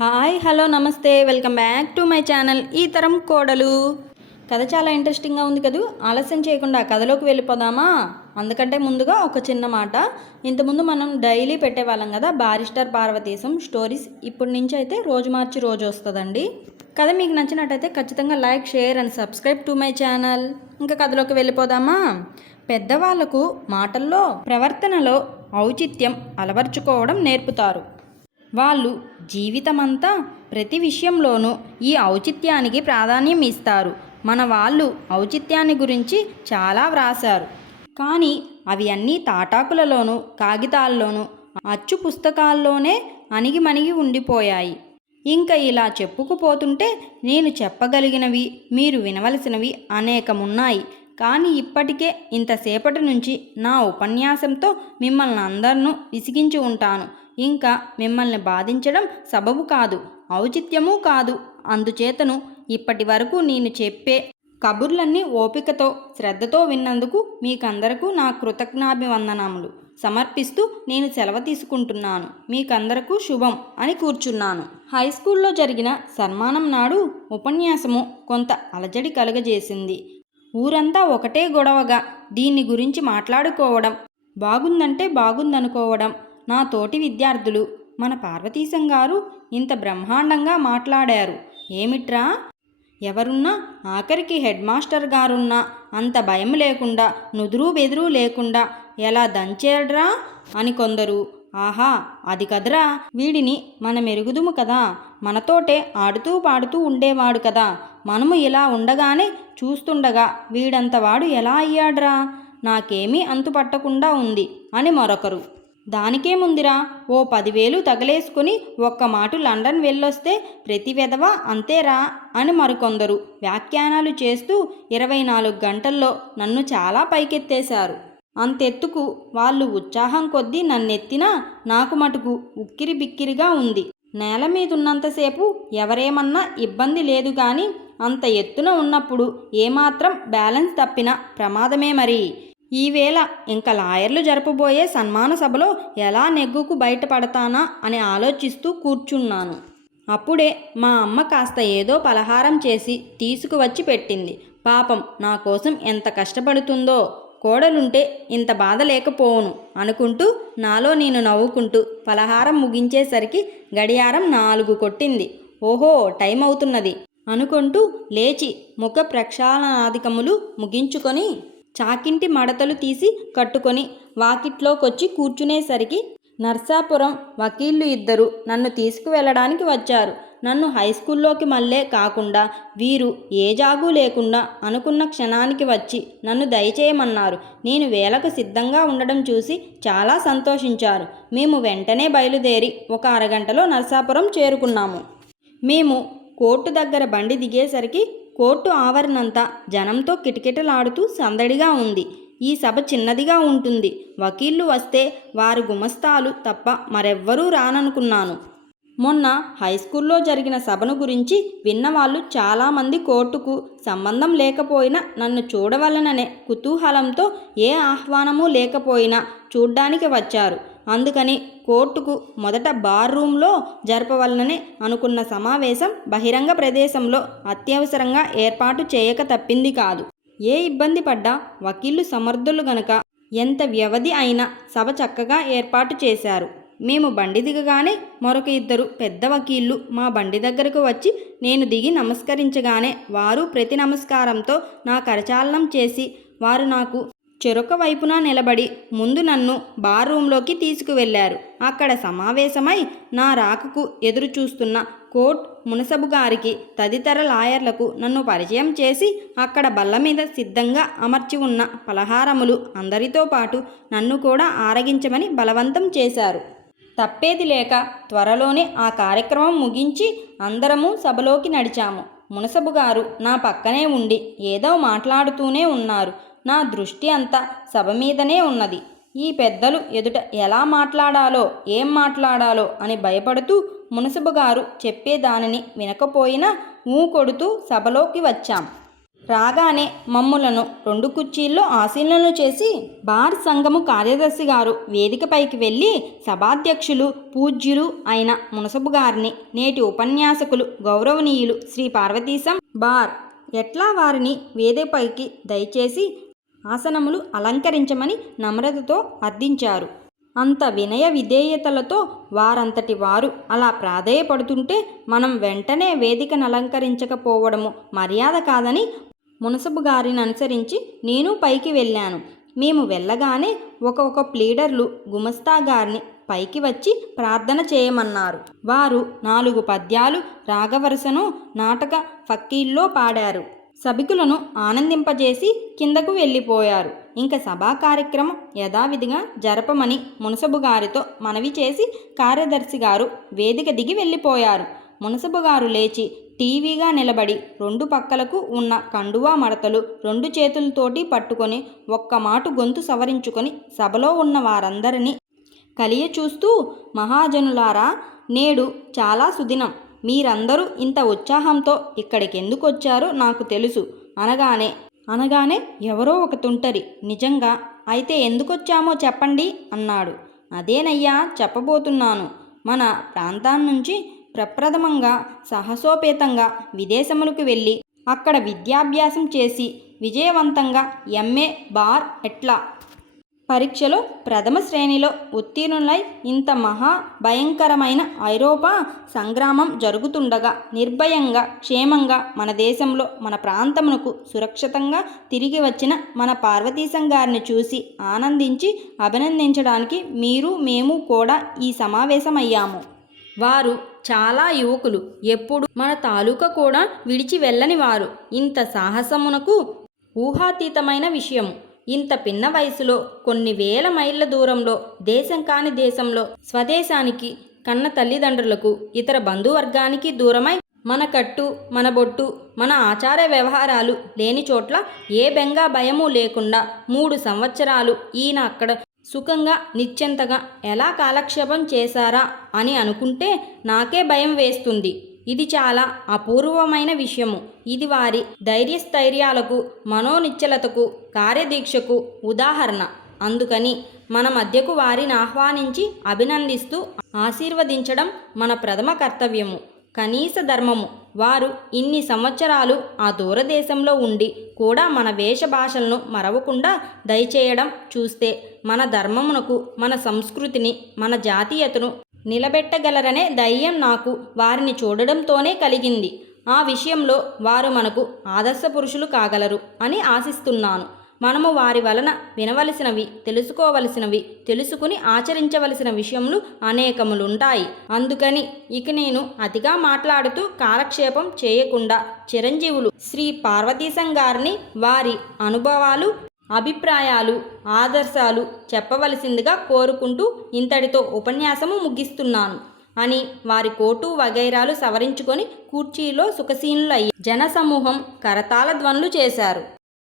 Hi hello నమస్తే welcome back to my channel ఈ తరం కోడలు. కథ చాలా ఇంట్రెస్టింగ్గా ఉంది కదూ? ఆలస్యం చేయకుండా కథలోకి వెళ్ళిపోదామా? అందుకంటే ముందుగా ఒక చిన్న మాట. ఇంతకుముందు మనం డైలీ పెట్టేవాళ్ళం కదా బారిస్టర్ పార్వతీశం స్టోరీస్. ఇప్పటి నుంచి అయితే రోజు మార్చి రోజు వస్తుందండి. కథ మీకు నచ్చినట్టయితే ఖచ్చితంగా like share and subscribe to my channel. ఇంకా కథలోకి వెళ్ళిపోదామా? పెద్దవాళ్ళకు మాటల్లో ప్రవర్తనలో ఔచిత్యం అలవర్చుకోవడం నేర్పుతారు. వాళ్ళు జీవితమంతా ప్రతి విషయంలోనూ ఈ ఔచిత్యానికి ప్రాధాన్యం ఇస్తారు. మన వాళ్ళు ఔచిత్యాన్ని గురించి చాలా వ్రాశారు. కానీ అవి అన్నీ తాటాకులలోనూ కాగితాల్లోనూ అచ్చు పుస్తకాల్లోనే అణిగిమణిగి ఉండిపోయాయి. ఇంకా ఇలా చెప్పుకుపోతుంటే నేను చెప్పగలిగినవి మీరు వినవలసినవి అనేకమున్నాయి. కానీ ఇప్పటికే ఇంతసేపటి నుంచి నా ఉపన్యాసంతో మిమ్మల్ని అందరినూ విసిగించి ఉంటాను. ఇంకా మిమ్మల్ని బాధించడం సబబు కాదు ఔచిత్యమూ కాదు. అందుచేతను ఇప్పటి వరకు నేను చెప్పే కబుర్లన్నీ ఓపికతో శ్రద్ధతో విన్నందుకు మీకందరకు నా కృతజ్ఞాభివందనములు. సమర్పిస్తూ నేను సెలవు తీసుకుంటున్నాను. మీకందరకు శుభం అని కూర్చున్నాను. హై స్కూల్లో జరిగిన సన్మానం నాడు ఉపన్యాసము కొంత అలజడి కలుగజేసింది. ఊరంతా ఒకటే గొడవగా దీన్ని గురించి మాట్లాడుకోవడం బాగుందంటే బాగుందనుకోవడం నా తోటి విద్యార్థులు. మన పార్వతీశం గారు ఇంత బ్రహ్మాండంగా మాట్లాడారు. ఏమిట్రా? ఎవరున్నా? ఆఖరికి హెడ్ మాస్టర్ గారున్నా. అంత భయం లేకుండా నుదురు బెదురు లేకుండా ఎలా దంచేడ్రా అని కొందరు. ఆహా అది కదరా. వీడిని మన మెరుగుదుము కదా. మనతోటే ఆడుతూ పాడుతూ ఉండేవాడు కదా. మనము ఇలా ఉండగానే చూస్తుండగా వీడంతవాడు ఎలా అయ్యాడ్రా? నాకేమీ అంతుపట్టకుండా ఉంది. అని మరొకరు. దానికేముందిరా? ఓ పదివేలు తగలేసుకుని ఒక్క మాటు లండన్ వెళ్ళొస్తే ప్రతి విధవ అంతేరా? అని మరికొందరు వ్యాఖ్యానాలు చేస్తూ ఇరవై నాలుగు గంటల్లో నన్ను చాలా పైకెత్తేశారు. అంతెత్తుకు వాళ్ళు ఉత్సాహం కొద్దీ నన్నెత్తినా నాకు మటుకు ఉక్కిరి బిక్కిరిగా ఉంది. నేల మీదున్నంతసేపు ఎవరేమన్నా ఇబ్బంది లేదు కానీ అంత ఎత్తున ఉన్నప్పుడు ఏమాత్రం బ్యాలెన్స్ తప్పిన ప్రమాదమే మరి. ఈవేళ ఇంకా లాయర్లు జరపబోయే సన్మాన సభలో ఎలా నెగ్గుకు బయటపడతానా అని ఆలోచిస్తూ కూర్చున్నాను. అప్పుడే మా అమ్మ కాస్త ఏదో పలహారం చేసి తీసుకువచ్చి పెట్టింది. పాపం నా కోసం ఎంత కష్టపడుతుందో కోడలుంటే ఇంత బాధ లేకపోవును అనుకుంటూ నాలో నేను నవ్వుకుంటూ పలహారం ముగించేసరికి గడియారం నాలుగు కొట్టింది. ఓహో టైం అవుతున్నది అనుకుంటూ లేచి ముఖ ప్రక్షాళనాధికములు ముగించుకొని చాకింటి మడతలు తీసి కట్టుకొని వాకిట్లోకొచ్చి కూర్చునేసరికి నర్సాపురం వకీళ్ళు ఇద్దరు నన్ను తీసుకువెళ్ళడానికి వచ్చారు. నన్ను హై స్కూల్లోకి మళ్ళే కాకుండా వీరు ఏ జాగు లేకుండా అనుకున్న క్షణానికి వచ్చి నన్ను దయచేయమన్నారు. నేను వేలకు సిద్ధంగా ఉండడం చూసి చాలా సంతోషించారు. మేము వెంటనే బయలుదేరి ఒక అరగంటలో నర్సాపురం చేరుకున్నాము. మేము కోర్టు దగ్గర బండి దిగేసరికి కోర్టు ఆవరణంతా జనంతో కిటకిటలాడుతూ సందడిగా ఉంది. ఈ సభ చిన్నదిగా ఉంటుంది. వకీళ్ళు వస్తే వారి గుమస్తాలు తప్ప మరెవ్వరూ రాననుకున్నాను. మొన్న హై స్కూల్లో జరిగిన సభను గురించి విన్నవాళ్ళు చాలామంది కోర్టుకు సంబంధం లేకపోయినా నన్ను చూడవలననే కుతూహలంతో ఏ ఆహ్వానము లేకపోయినా చూడ్డానికి వచ్చారు. అందుకని కోర్టుకు మొదట బార్ రూమ్లో జరపవలననే అనుకున్న సమావేశం బహిరంగ ప్రదేశంలో అత్యవసరంగా ఏర్పాటు చేయక తప్పింది కాదు. ఏ ఇబ్బంది పడ్డా వకీళ్ళు సమర్థులు గనక ఎంత వ్యవధి అయినా సభ చక్కగా ఏర్పాటు చేశారు. మేము బండి దిగగానే మరొక ఇద్దరు పెద్ద వకీళ్ళు మా బండి దగ్గరకు వచ్చి నేను దిగి నమస్కరించగానే వారు ప్రతి నమస్కారంతో నా కరచాలనం చేసి వారు నాకు చెరొక వైపున నిలబడి ముందు నన్ను బార్ రూంలోకి తీసుకువెళ్ళారు అక్కడ సమావేశమై నా రాకకు ఎదురు చూస్తున్న కోర్ట్ మునసబు గారికి తదితర లాయర్లకు నన్ను పరిచయం చేసి అక్కడ బల్ల మీద సిద్ధంగా అమర్చి ఉన్న పలహారములు అందరితో పాటు నన్ను కూడా ఆరగించమని బలవంతం చేశారు. తప్పేది లేక త్వరలోనే ఆ కార్యక్రమం ముగించి అందరము సభలోకి నడిచాము. మునసబు గారు నా పక్కనే ఉండి ఏదో మాట్లాడుతూనే ఉన్నారు. నా దృష్టి అంతా సభ మీదనే ఉన్నది. ఈ పెద్దలు ఎదుట ఎలా మాట్లాడాలో ఏం మాట్లాడాలో అని భయపడుతూ మునసబు గారు చెప్పేదానిని వినకపోయినా ఊ కొడుతూ సభలోకి వచ్చాం. రాగానే మమ్ములను రెండు కుర్చీల్లో ఆసీనలు చేసి బార్ సంఘము కార్యదర్శి గారు వేదికపైకి వెళ్ళి సభాధ్యక్షులు పూజ్యులు అయిన మునసబు గారిని నేటి ఉపన్యాసకులు గౌరవనీయులు శ్రీ పార్వతీశం బార్ ఎట్లా వారిని వేదికపైకి దయచేసి ఆసనములు అలంకరించమని నమ్రతతో అర్థించారు. అంత వినయ విధేయతలతో వారంతటి వారు అలా ప్రాధేయపడుతుంటే మనం వెంటనే వేదికను అలంకరించకపోవడము మర్యాద కాదని మునసబు గారిని అనుసరించి నేను పైకి వెళ్ళాను. మేము వెళ్ళగానే ఒక ప్లీడర్లు గుమస్తా గారిని పైకి వచ్చి ప్రార్థన చేయమన్నారు. వారు నాలుగు పద్యాలు రాగవరుసను నాటక ఫక్కీల్లో పాడారు. సభికులను ఆనందింపజేసి కిందకు వెళ్ళిపోయారు. ఇంక సభా కార్యక్రమం యథావిధిగా జరపమని మునసబు గారితో మనవి చేసి కార్యదర్శి గారు వేదిక దిగి వెళ్ళిపోయారు. మునసబు గారు లేచి టీవీగా నిలబడి రెండు పక్కలకు ఉన్న కండువా మడతలు రెండు చేతులతోటి పట్టుకొని ఒక్క మాట గొంతు సవరించుకొని సభలో ఉన్న వారందరినీ కలియ చూస్తూ మహాజనులారా నేడు చాలా సుదినం. మీరందరూ ఇంత ఉత్సాహంతో ఇక్కడికి ఎందుకు వచ్చారో నాకు తెలుసు అనగానే అనగానే ఎవరో ఒక తుంటరి. నిజంగా? అయితే ఎందుకొచ్చామో చెప్పండి అన్నాడు. అదేనయ్యా చెప్పబోతున్నాను. మన ప్రాంతాన్నించి ప్రప్రథమంగా సాహసోపేతంగా విదేశములకు వెళ్ళి అక్కడ విద్యాభ్యాసం చేసి విజయవంతంగా ఎంఏ బార్ ఎట్లా? పరీక్షలో ప్రథమ శ్రేణిలో ఉత్తీర్ణులై ఇంత మహా భయంకరమైన ఐరోపా సంగ్రామం జరుగుతుండగా నిర్భయంగా క్షేమంగా మన దేశంలో మన ప్రాంతమునకు సురక్షితంగా తిరిగి వచ్చిన మన పార్వతీశం గారిని చూసి ఆనందించి అభినందించడానికి మీరు మేము కూడా ఈ సమావేశమయ్యాము. వారు చాలా యువకులు ఎప్పుడు మన తాలూకా కూడా విడిచి వెళ్ళని వారు. ఇంత సాహసమునకు ఊహాతీతమైన విషయం. ఇంత పిన్న వయసులో కొన్ని వేల మైళ్ళ దూరంలో దేశం కాని దేశంలో స్వదేశానికి కన్న తల్లిదండ్రులకు ఇతర బంధువర్గానికి దూరమై మన కట్టు మన బొట్టు మన ఆచార వ్యవహారాలు లేని చోట్ల ఏ బెంగా భయము లేకుండా మూడు సంవత్సరాలు ఈయన అక్కడ సుఖంగా నిశ్చంతగా ఎలా కాలక్షేపం చేశారా అని అనుకుంటే నాకే భయం వేస్తుంది. ఇది చాలా అపూర్వమైన విషయము. ఇది వారి ధైర్యస్థైర్యాలకు మనోనిశ్చలతకు కార్యదీక్షకు ఉదాహరణ. అందుకని మన మధ్యకు వారిని ఆహ్వానించి అభినందిస్తూ ఆశీర్వదించడం మన ప్రథమ కర్తవ్యము. కనీస ధర్మము. వారు ఇన్ని సంవత్సరాలు ఆ దూరదేశంలో ఉండి కూడా మన వేషభాషలను మరవకుండా దయచేయడం చూస్తే మన ధర్మమునకు మన సంస్కృతిని మన జాతీయతను నిలబెట్టగలరనే ధైర్యం నాకు వారిని చూడడంతోనే కలిగింది. ఆ విషయంలో వారు మనకు ఆదర్శ పురుషులు కాగలరు అని ఆశిస్తున్నాను. మనము వారి వలన వినవలసినవి తెలుసుకోవలసినవి తెలుసుకుని ఆచరించవలసిన విషయములు అనేకములుంటాయి. అందుకని ఇక నేను అతిగా మాట్లాడుతూ కాలక్షేపం చేయకుండా చిరంజీవులు శ్రీ పార్వతీశం గారిని వారి అనుభవాలు అభిప్రాయాలు ఆదర్శాలు చెప్పవలసిందిగా కోరుకుంటూ ఇంతటితో ఉపన్యాసము ముగిస్తున్నాను. అని వారి కోటు వగైరాలు సవరించుకొని కుర్చీలో సుఖసీనులయ్యి జనసమూహం కరతాళ ధ్వనులు చేశారు.